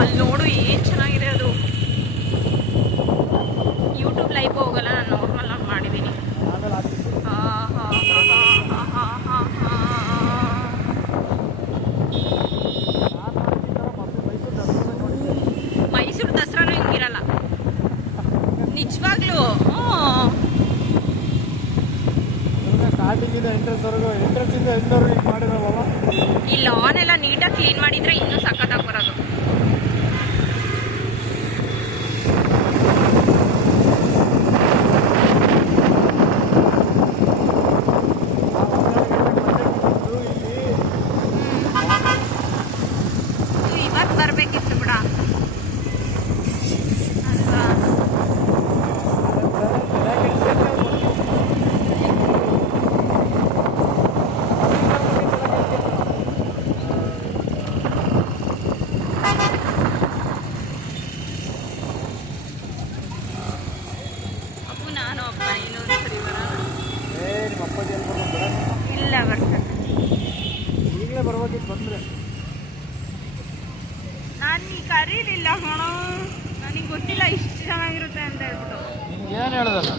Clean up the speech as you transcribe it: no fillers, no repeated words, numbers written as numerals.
ಅಲ್ಲಿ ನೋಡು ಏನು ಚೆನ್ನಾಗಿದೆ ಅದು. ಯೂಟ್ಯೂಬ್ ಲೈವ್ ಹೋಗಲ್ಲ, ನಾನು ನಾರ್ಮಲ್ ಆಗಿ ಮಾಡಿದ್ದೀನಿ. ಮೈಸೂರು ದಸರಾನು ಹಿಂಗಿರಲ್ಲ ನಿಜವಾಗ್ಲೂ. ಈ ಲಾನ್ ಎಲ್ಲ ನೀಟಾಗಿ ಕ್ಲೀನ್ ಮಾಡಿದ್ರೆ ಇನ್ನೂ ಸಖತ್ತಾಗಿ ಬರೋದು. ಇವಾಗ ಬರ್ಬೇಕಿತ್ತು ಬಿಡ ಅಲ್ವಾ. ಅಪ್ಪು ನಾನು ಅಪ್ಪ ಇನ್ನೊಂದು ಸರಿ ಬರೋಣ. ಇಲ್ಲ ಬರ್ತಾರೆ ಈಗಲೇ ಬರ್ಬೇಕಿತ್ತು ಬಂದ್ರೆ. ನಾನು ಈ ಕರೀಲಿಲ್ಲ ಕಣೋ, ನನಗೆ ಗೊತ್ತಿಲ್ಲ ಇಷ್ಟು ಚೆನ್ನಾಗಿರುತ್ತೆ ಅಂತ ಹೇಳ್ಬಿಟ್ಟು. ಏನು ಹೇಳ್ದಲ್ಲ.